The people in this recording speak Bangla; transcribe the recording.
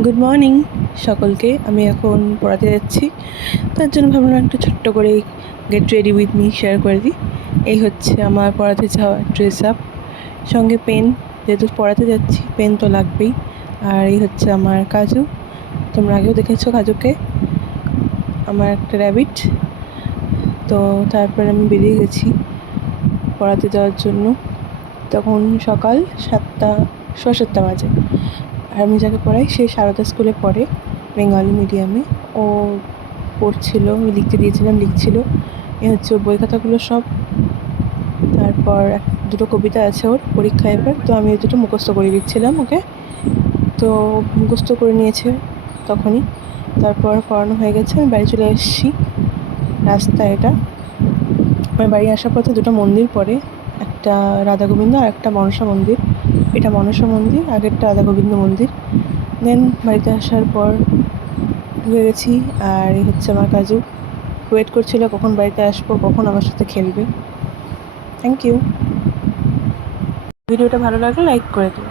গুড মর্নিং সকলকে। আমি এখন পড়াতে যাচ্ছি, তার জন্য ভাবলাম একটু ছোট্ট করে get ready with me share করে দিই। এই হচ্ছে আমার পড়াতে যাওয়া ড্রেস আপ, সঙ্গে পেন, যেহেতু পড়াতে যাচ্ছি পেন তো লাগবেই। আর এই হচ্ছে আমার কাজু, তোমরা আগেও দেখেছো কাজুকে, আমার একটা র্যাবিট। তো তারপরে আমি বেরিয়ে গেছি পড়াতে যাওয়ার জন্য। তখন সকাল 7টা, 7:15 বাজে। আর আমি যাকে পড়াই সে সারদা স্কুলে পড়ে, বেঙ্গলি মিডিয়ামে। ও পড়ছিল, আমি লিখতে দিয়েছিলাম, লিখছিল। এ হচ্ছে ওর বই খাতাগুলো সব। তারপর দুটো কবিতা আছে ওর পরীক্ষায় এবার, তো আমি দুটো মুখস্থ করে দিচ্ছিলাম ওকে। তো মুখস্থ করে নিয়েছে তখনই। তারপর পড়ানো হয়ে গেছে, আমি বাড়ি চলে এসেছি। রাস্তা এটা, আমার বাড়ি আসার পথে দুটো মন্দির পড়ে, একটা রাধা গোবিন্দ আর একটা মনসা মন্দির। এটা মনসা মন্দির, আগেরটা রাধা গোবিন্দ মন্দির। দেন বাড়িতে আসার পর ঢুকে গেছি। আর এই হচ্ছে আমার কাজু, ওয়েট করছিল কখন বাড়িতে আসবো, কখন আমার সাথে খেলবে। Thank you. ভিডিওটা ভালো লাগলে লাইক করে দিও।